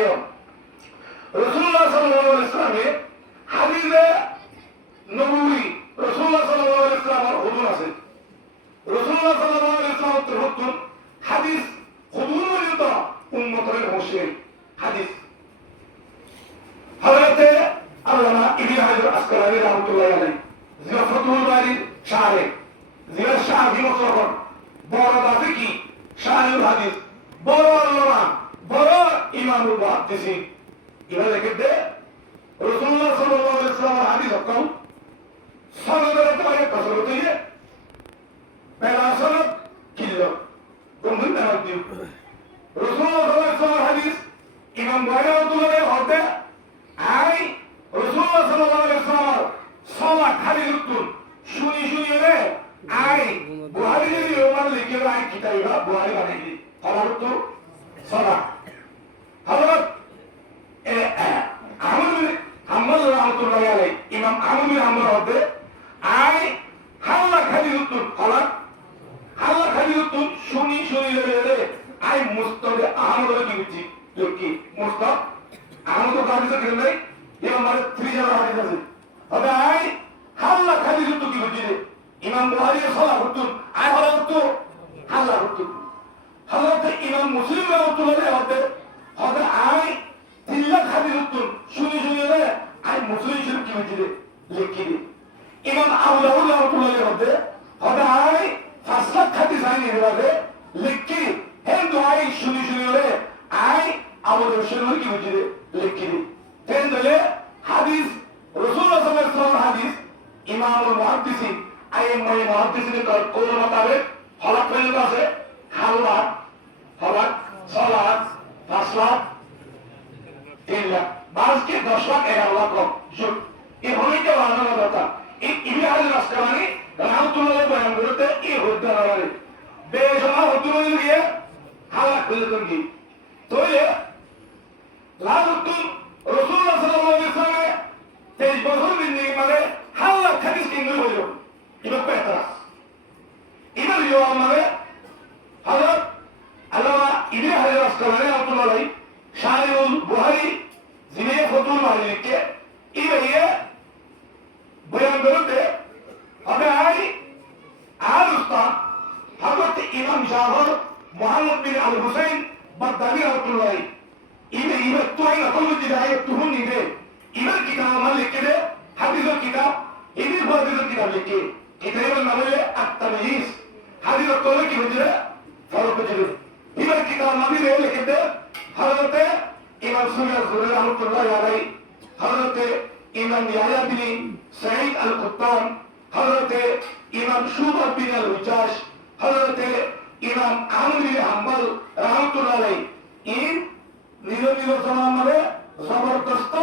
ভাইও রাসূলুল্লাহ সাল্লাল্লাহু আলাইহি ওয়াসাল্লামে হাদিসে নববী রাসূলুল্লাহ সাল্লাল্লাহু আলাইহি ওয়াসাল্লামের হুজুর আছে রাসূলুল্লাহ সাল্লাল্লাহু আলাইহি ওয়াসাল্লামের হুজুর হাদিস হুজুর পর্যন্ত উম্মতের মুশরিক হাদিস হযরতে আল্লামা ইবনে হাজার আসকালানি রাহমাতুল্লাহি আলাইহি জিয়া ফাতুল বারি শারে জিয়া শাহি মুসলমান বড় দাবি কি শাহুল হাদিস বড় আল্লামা বড় ইমামুল মুহাদ্দিসিন এরা লিখে রাসূলুল্লাহ সাল্লাল্লাহু আলাইহি ওয়াসাল্লামের হাদিস হকম সনদের তারিখ কসরত দিয়ে পহলা সনদ কিলো কোনদিন না দিও রাসূলুল্লাহ সাল্লাল্লাহু আলাইহি ওয়াসাল্লামের হাদিস ইমাম বুখারী তুলে হতে আই রাসূলুল্লাহ সাল্লাল্লাহু আলাইহি ওয়াসাল্লাম সালাত হাদিস উত্তর শুনি রে আই বুখারী যদি ওমান লিখে আই কিতাবা বুখারী বানাইলি আমার উত্তর সালাত হযরত আহমদ রাহমাতুল্লাহি আলাইহি ইমাম আহমদ বিন হাম্বল হতে আই হাল্লা হাদিস উত্তর সালাত হাল্লা হাদিস উত্তর শুনি রে আই মুস্তাদ আহমদ কি বুঝি কি মুস্তাদ আহমদ হাদিস কি নাই ইমাম মালিক 3000 হাদিস আছে তবে আই হাল্লা হাদিস উত্তর কি বুঝি রে ইমাম বুখারী সালাত উত্তর আই হলো উত্তর হাল্লা উত্তর হযরত ইমাম মুসলিম রাহমাতুল্লাহি আলাইহি হতে আই 3 লাখ হাদিস উত্তর শুনি রে আই মুসলিম শরীফ কি বুঝি রে লিখি রে ইমাম আবু দাউদ রাহমাতুল্লাহি আলাইহি হতে আই 5 লাখ হাদিস আইনি রে লিখি হেন দুআই শুনি রে আই আবু দাউদ শরীফ কি বুঝি রে লিখি রে তেন দলে হাদিস রাসূলুল্লাহ সাল্লাল্লাহু আলাইহি ওয়াসাল্লাম হাদিস ইমামুল মুহাদ্দিসিন আইএমএ মুহাদ্দিসিনের কৌল মোতাবেক হলাক পর্যন্ত আছে হাল্লা হলাক সালাত 5 লাখ 3 লাখ বাজকে 10 লাখ 11 লাখ যোগ এই হইতে বানানো কথা এই ইবনে হাজার আসকালানি রাহমাতুল্লাহ বয়ান করতে এই হইতে আরে বেশমা হতুল দিয়ে হালাক পর্যন্ত কি তোলে লাজতুন রাসূলুল্লাহ সাল্লাল্লাহু আলাইহি ওয়াসাল্লাম 23 বছর জিন্দেগি মানে হাল্লা হাদিস কিনতে হলো এবার পেতরা এবার ইও আমারে হযরত আল্লামা ইবনে হাজার আসকালানি রাহমাতুল্লাহ আলাইহি শারিউল বুখারী জিনে ফতুল মালিককে ইয়ে বয়ান করতে হবে আই আর উস্তাদ হযরত ইমাম জাফর মুহাম্মদ বিন আল হুসাইন বাগদাদি রাহমাতুল্লাহ আলাইহি ইবে তো আই নকল দিদায়ে তুহুন নিবে ইমাম কিতাব মালিক কে হাদিসের কিতাব ইবনে হাদিসের কিতাব লিখে কিতাবের নাম হলো আত-তাময়িজ হাদিসের তোলে কি হচ্ছে ফরক হচ্ছে ইমাম কিতাব নাম লিখে হযরত ইমাম সুফিয়ান আয-যুহরি রাহমাতুল্লাহ আলাইহি হযরত ইমাম ইয়াহইয়া বিন সাঈদ আল-কুত্তান হযরত ইমাম শুবা বিন আল-হুজাজ হযরত ইমাম আহমদ বিন হাম্বল রাহমাতুল্লাহ আলাইহি ইন নিরবিল জামানে জবরদস্ত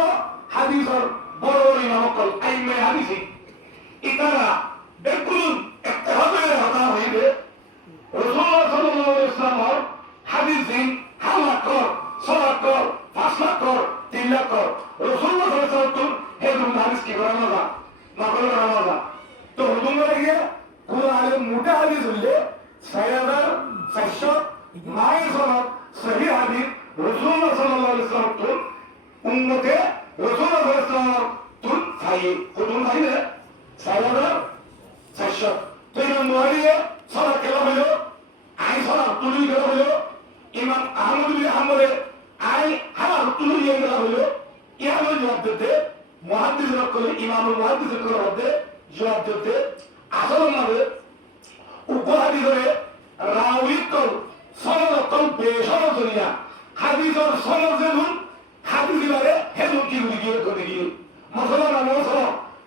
হাদিসের বড় ইমাম কল আইমে হাদিসি ইতারা বেকুল ইত্তেহাদে হতা হইবে রাসূলুল্লাহ সাল্লাল্লাহু আলাইহি ওয়াসাল্লাম হাদিস দিন হাল্লা কর সালাত কর 5 লাখ কর 3 লাখ কর রাসূলুল্লাহ সাল্লাল্লাহু আলাইহি ওয়াসাল্লাম হে হাদিস কি করানো না না করানো না তো হুজুর লাগে কোরআনে মোটা হাদিস হইলে 6400 মাই সালাত সহি হাদিস রাসূলুল্লাহ সাল্লাল্লাহু আলাইহি ওয়াসাল্লাম তো উম্মতে রাসূলুল্লাহ সাল্লাল্লাহু আলাইহি ওয়াসাল্লাম তুন সাহি হুজুর লাগে 6400 তো ইমাম বুখারী সালাত কেলা হলো আই সালাত তুলি কেলা হলো ইমাম আহমদ বিন হাম্বল আই হালা তুলি কেলা হলো ইয়া হলো জবাব দিতে মুহাদ্দিস রকলে ইমামুল মুহাদ্দিস করে হতে জবাব দিতে আসল মানে উপহাদি ধরে রাউই কল সনদ কল বেশর দুনিয়া হাদিসের সনদ যেমন হাদিস দিবারে হেজুর কি গিয়ে করে গিয়ে মসলা নামাজ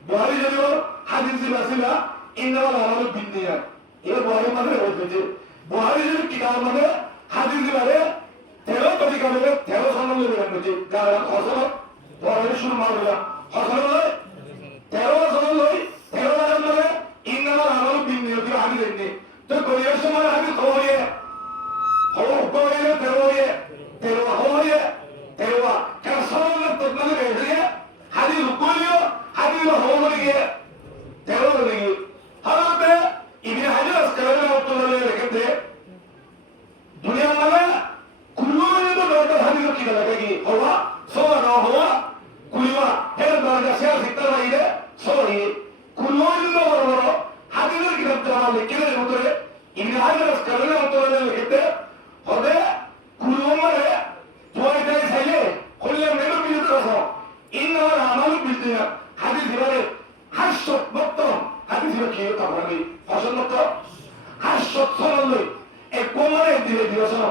বুখারী যদিও হাদিস দিবাসিলা ইন্নাল আমাল বিন্নিয়াত এর বুখারী মানে হচ্ছে বুখারী যদি কিতাব মানে হাদিস দিবারে 13 তরিকা মানে 13 সনদ লইবেন বুঝি যারা আসল বুখারী শুরু মারলা আসল 13 সনদ লই 13 মানে ইন্নাল আমাল বিন্নিয়াত হাদিস দেন তো কোরিয়ার সময় হাদিস হয়ে হয়ে 13 হয়ে 13 কেন সনদ তো মানে বেরিয়ে হাদিস কোরিয়া হাদিস হয়ে গিয়ে 13 হয়ে গিয়ে হযরত ইবনে হাজার আসকালানি রাহমাতুল্লাহ আলাইহি লিখেতে দুনিয়া মানে কুল্লু তো হাদিস kita lagi hawa soa no hawa kulwa hel darga sia sikta laide soi kulwa no boro hadile kitab jama lekile motore ibn hajar asqalani motore lekete hode kulwa mare joy dai saile kulle meno bidu raso inna amalu bidina hadis ibare hasot motto hadis ibare kiyo tabarani fasal motto hasot sonaloi ekomare dire diyoso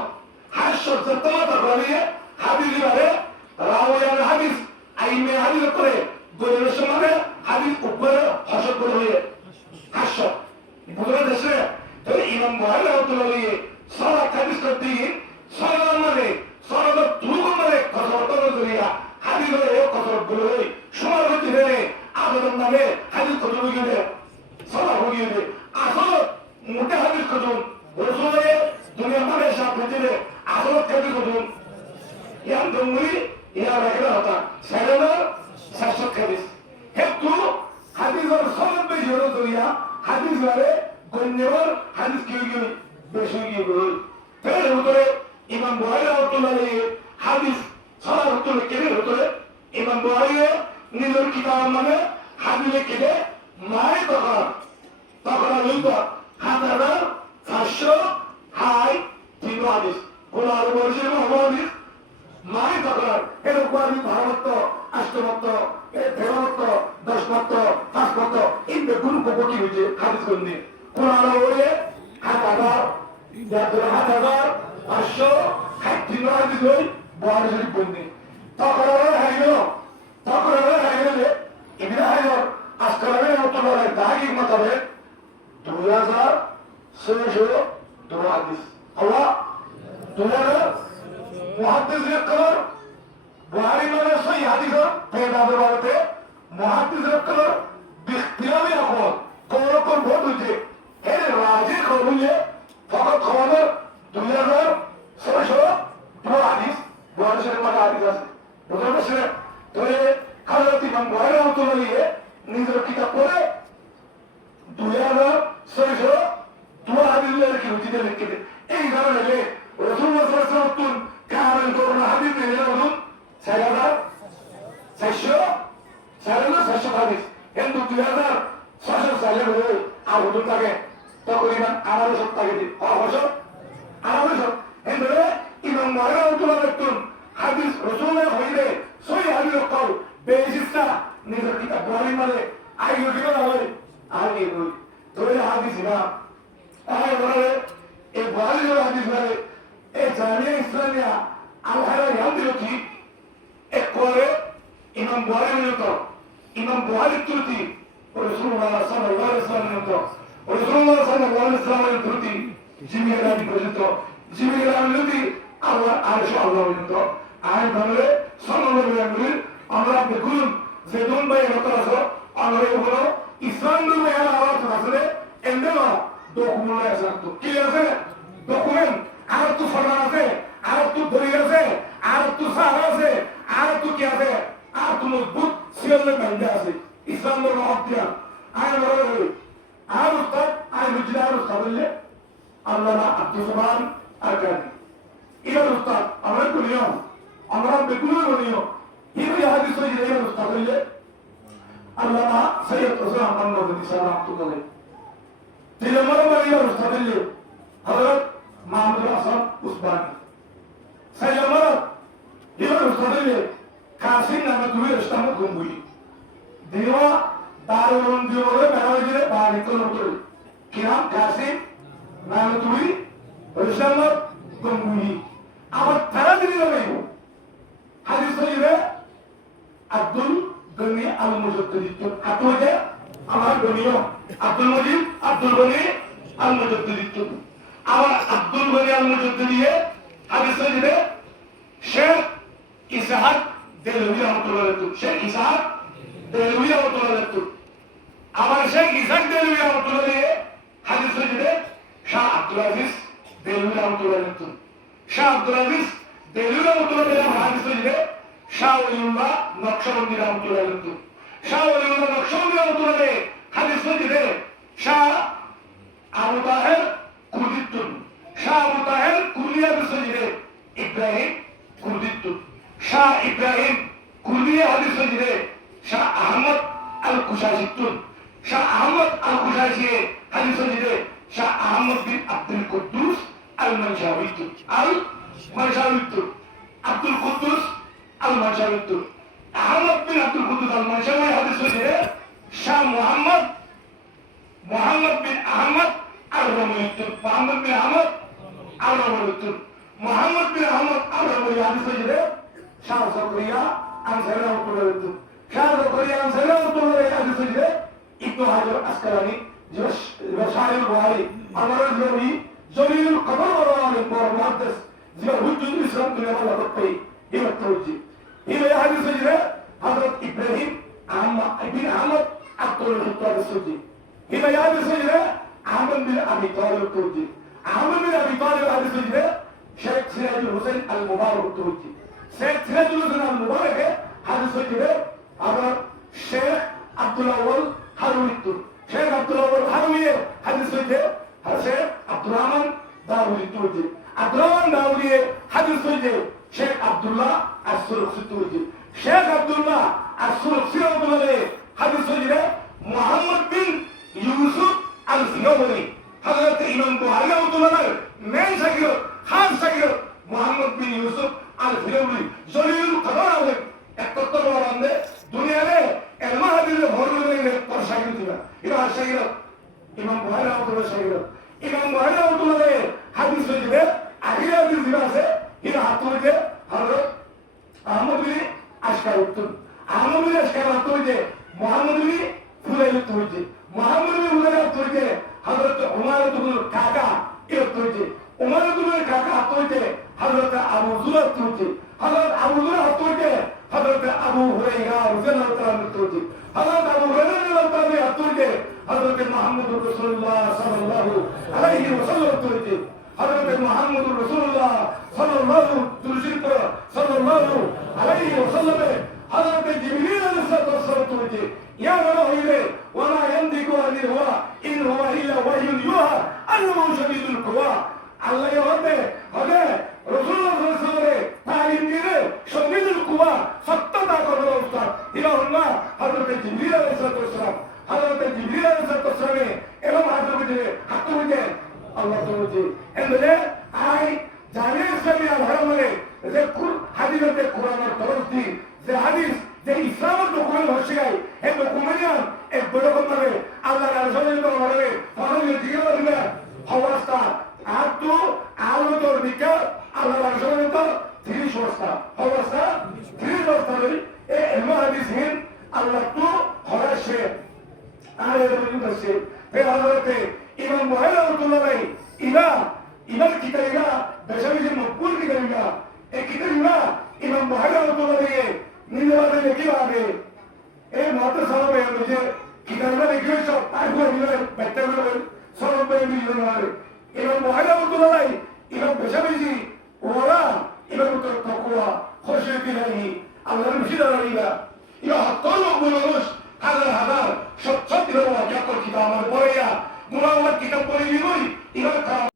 hasot zatama tabarani hadis ibare rawayan hadis aime hadis করে গরিবের সমাজে হাদিস উপরে হাসত করে হয়ে হাসত বুঝলে দেশে তো ইমাম বুখারী রাহমাতুল্লাহি সারা হাদিস করতে সারা মানে সারা দুর্গ মানে কসরত করিয়া হাদিসের এই কসরত গুলো সময় হতে রে আবেদন নামে হাদিস কত গিয়ে সারা হয়ে গিয়ে আসল মোটা হাদিস কত রাসূলের দুনিয়া মানে সাথে দিলে আসল হাদিস কত ইয়াম দমুই ইয়া রাখা হতা সেরেনা শাসক হাদিস হেতু হাদিসের সনদ বে জোর করিয়া হাদিস বারে গণ্যবার হাদিস কি গিয়ে বেশি গিয়ে গই ফের উত্তরে ইমাম বুখারী রাহমাতুল্লাহি হাদিস সারা উত্তরে কেন উত্তরে ইমাম বুখারী নিজের কিতাব মানে হাদিস লিখে মাই তখন লইবা হাজার 500 হাই তিন হাদিস কোন আর বলছে হাদিস মাই তখন এর উপর ভারত আষ্টমত্ত তেরমত্ত দশমত্ত পাঁচমত্ত এই বেগুন কোটি হয়েছে হাদিস গন্ডি কোন আলো বলে 5,000 তিন হাদিস হই বুখারী শরীফ গন্ডি তখন হাইলো ইবনে হাজার আসকালানি রাহমাতুল্লাহি দাগি মতবে 2602 হাদিস আল্লাহ 2000 মুহাদ্দিস কলর বুখারী মানে সহি হাদিস পেদা দেওয়াতে মুহাদ্দিস কলর বিখতিয়ামি আকল কোন ভোট হইছে এর রাজি কবুলে ফকত খবর 2602 হাদিস বুখারী শরীফ মানে হাদিস আছে বুঝতে তো হযরত ইমাম বুখারী রাহমাতুল্লাহি নিজের কিতাব পড়ে 2602 হাদিস লেখে হইছে লিখে এই কারণে রাসূলুল্লাহ সাল্লাল্লাহু আলাইহি ওয়াসাল্লাম কামেল করুন হাদিস নিয়ে বলুন 4,600 হাদিস কিন্তু 2,600 সালে হয়ে আর হুজুর থাকে তকরিবান 1100 টাকা দিই অবশ্য 1100 কিন্তু ইমাম বুখারী রাহমাতুল্লাহি আলাইহি হাদিস রাসূলের হইলে সহি হাদিস কল বেজিসটা নিজের কিতাব বুখারী মানে আইও দিও না হয় আগে বই ধরে হাদিস না আয় বলে এই বুখারী হাদিস মানে এই জামিয়া ইসলামিয়া আল-হারা ইয়ামদিলো কি এক করে ইমাম বুখারী নিয়ত ইমাম বুখারী তুতি রাসূলুল্লাহ সাল্লাল্লাহু আলাইহি ওয়াসাল্লাম নিয়ত রাসূলুল্লাহ সাল্লাল্লাহু আলাইহি ওয়াসাল্লাম তুতি জিমিরা পর্যন্ত জিমিরা নিয়তি আল্লাহ আরশ আল্লাহ নিয়ত আয় বলে সাল্লাল্লাহু আলাইহি ওয়াসাল্লাম আমরা দেখুন যে দুন ভাই রতরাসো আমরা হলো ইসলাম ধর্মে এর আওয়াজ আসলে এন্ডেলো ডকুমেন্ট আছে তো কি আছে ডকুমেন্ট আর তো ফরমান আছে আর তো দলিল আছে আর তো সাহারা আছে আর তো কি আছে আর তো মজবুত সিয়ালে বান্দা আছে ইসলাম ধর্ম হত্যা আয় বলে আর উস্তাদ আয় মুজলার উস্তাদ বললে আল্লামা আব্দুল সুবহান আল-কাদি ইমাম উস্তাদ আমরা করিও আমরা বেকুল করিও এই হাদিস হই যে উস্তাদ বললে আল্লামা সৈয়দ ওসমান মোহাম্মদ সাহেব রাহমাতুল্লাহ তিন নম্বর ইমাম উস্তাদ বললে হযরত মাহমুদ হাসান উসমানী ছয় নম্বর ইমাম উস্তাদ বললে কাসিম নামে দুই ইসলাম গম্বুই দিওয়া দারুন দিওরে মেরাজে বালিকল উত্তর কিরাম কাসিম নামে দুই ইসলাম গম্বুই আবার তারা দিল নাই হাদিস হইবে আব্দুল গনি আল মুজাদ্দিদ আতোজে আমার গনিও আব্দুল মজিদ আব্দুল গনি আল মুজাদ্দিদ আবার আব্দুল গনি আল মুজাদ্দিদ হাদিস হইবে শেখ ইসহাক দেলভি রাহমাতুল্লাহ আলাইহি শেখ ইসহাক দেলভি রাহমাতুল্লাহ আলাইহি আবার শেখ ইসহাক দেলভি রাহমাতুল্লাহ আলাইহি হাদিস হইবে শাহ আব্দুল আজিজ দেলভি রাহমাতুল্লাহ আলাইহি শাহ আব্দুল আজিজ দেলভি রাহমাতুল্লাহ আলাইহি হাদিস হইবে শাহ ওলিউল্লাহ নকশবন্দি রাহমাতুল্লাহ আলাইহি শাহ ওলিউল্লাহ নকশবন্দি রাহমাতুল্লাহ আলাইহি হাদিস হইবে শাহ আবু তাহের কুলিতুন শাহ আবু তাহের কুলিয়া হইবে ইব্রাহিম কুর্দিত্তু শাহ ইব্রাহিম কুর্দিয়ে হাদিস সজিদে শাহ আহমদ আল কুশাশিত্তুন শাহ আহমদ আল কুশাশিয়ে হাদিস সজিদে শাহ আহমদ বিন আব্দুল কুদ্দুস আল মানশাউইত্তু আব্দুল কুদ্দুস আল মানশাউইত্তু আহমদ বিন আব্দুল কুদ্দুস আল মানশাউই হাদিস সজিদে শাহ মুহাম্মদ বিন আহমদ আল রমইত্তু মুহাম্মদ বিন আহমদ আল রমইত্তু মুহাম্মদ বিন আহমদ আল রমই হাদিস সজিদে শাহ জাকরিয়া আনসারী রাহমাতুল্লাহ শাহ জাকরিয়া আনসারী রাহমাতুল্লাহ হাদিস সজিদে ইবনে হাজার আসকালানি শাহিল বুখারী আমার জমি জমিল কবর ওয়ালি পর মুহাদ্দিস জিয়া হুজুর ইসলাম দুনিয়া বলা করতে হিমত তৌজি হিমে হাদিস সজিদে হযরত ইব্রাহিম আহমদ আব্দুল মুত্তালিব সজি হিমে হাদিস সজিদে আহমদ বিন আবি তালিব তৌজি আহমদ বিন আবি তালিব হাদিস সজিদে শেখ সিরাজুল হোসেন আল মুবারক তৌজি শেখ সিরাজুল হোসেন আল মুবারক হাদিস সজিদে হযরত শেখ আব্দুল আউয়াল হারুইত্তু শেখ আব্দুল আউয়াল হারুইয়ে হাদিস সজিদে শেখ আব্দুর রহমান দাউদি তৌজি আব্দুর রহমান দাউদি হাদিস সজিদে শেখ আব্দুল্লাহ as-Sulusi তৌজি শেখ আব্দুল্লাহ as-Sulusi রাহমাতুল্লাহ হাদিস সজিদে মুহাম্মদ বিন ইউসুফ আল-ফিরাউনি হযরত ইমাম বুখারী রাহমাতুল্লাহ মেন শাগিরত খাস শাগিরত মুহাম্মদ বিন ইউসুফ আল-ফিরাউনি জলিলুল কদর আলেম 71 বার আন্দে দুনিয়ারে ইলম হাদিসে ভরলে পর শাগিরত দিবা এটা শাগিরত ইমাম বুখারী রাহমাতুল্লাহ শাগিরত ইমাম বুখারী রাহমাতুল্লাহ হাদিস সজিদে আখির হাদিস দিবা আছে এটা হাতুজে হযরত আহমদ বিন আশকারুত্তুন আহমদ বিন আশকারুত্তুন মুহাম্মদ বিন ফুলাইল তৌজি মুহাম্মদ বিন ফুলাইল তৌজি হযরত উমর ইবনে কাকা এর তৌজি উমর ইবনে কাকা তৌজি হযরত আবু যুরাত তৌজি হযরত আবু যুরাত তৌজি হযরত আবু হুরায়রা রাদিয়াল্লাহু তাআলা তৌজি হযরত আবু হুরায়রা রাদিয়াল্লাহু তাআলা তৌজি হযরত মুহাম্মদুর রাসূলুল্লাহ সাল্লাল্লাহু আলাইহি ওয়াসাল্লাম তৌজি হযরত মুহাম্মদুর রাসূলুল্লাহ সাল্লাল্লাহু আলাইহি ওয়াসাল্লাম হযরত জিবরিল আলাইহিস সালাম তৌজি ইয়া রাহিলে ওয়া মা ইয়ানদিকু আনিল হাওয়া ইন হুয়া ইল্লা ওয়াহয়ুন ইউহা আল্লাহু শাদীদুল কুওয়া আল্লাহ হতে হবে রাসূলুল্লাহ সাল্লাল্লাহু আলাইহি ওয়াসাল্লাম তালিম দিয়ে শাদীদুল কুওয়া সত্যতা করার উস্তাদ ইলাহুল্লাহ হযরত জিবরিল আলাইহিস সালাম হযরত জিবরিল আলাইহিস সালাম এবং হযরত আল্লাহ তৌজি এন্ডে আই জানে ইসলামী আলহামদে যে হাদিসে কোরআনের তরফি যে হাদিস যে ইসলামের ডকুমেন্ট হচ্ছে এই ডকুমেন্ট এক বড় কথা আল্লাহর রাসূলের দরবারে ফরজে দিয়ে দিবে অবস্থা আর তো আলোর দিকে আল্লাহর রাসূলের তো 30 অবস্থা 30 অবস্থা এই ইলম হাদিস হিন আল্লাহ তো হরাছে আর এর মধ্যে এই হযরতে ইমাম বুখারী রাহমাতুল্লাহ ইমাম কিতাবিয়া বেশাবিজের মকবুল কিতাবিয়া এই কিতাবিয়া ইমাম বুখারী রাহমাতুল্লাহ নির্বাচনে কিভাবে এই মাত্র সালামে যে কিতাবিয়া লিখে সব তারপর মিলে ব্যাখ্যা করে সব বই মিলে হয় ইমাম বুখারী রাহমাতুল্লাহ ইমাম বেশাবিজি ওরা ইমাম তাকওয়া খুশি নাই আল্লাহর মুশিদারিয়া ইয়া হাত্তাল মানুষ হাজার সত্য ওয়াকিয়া কিতাব আমার পড়িয়া মুরাওয়াত কিতাব পড়ে নিবই ইমাম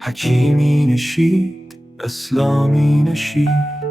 حكيمي نشيد أسلامي نشيد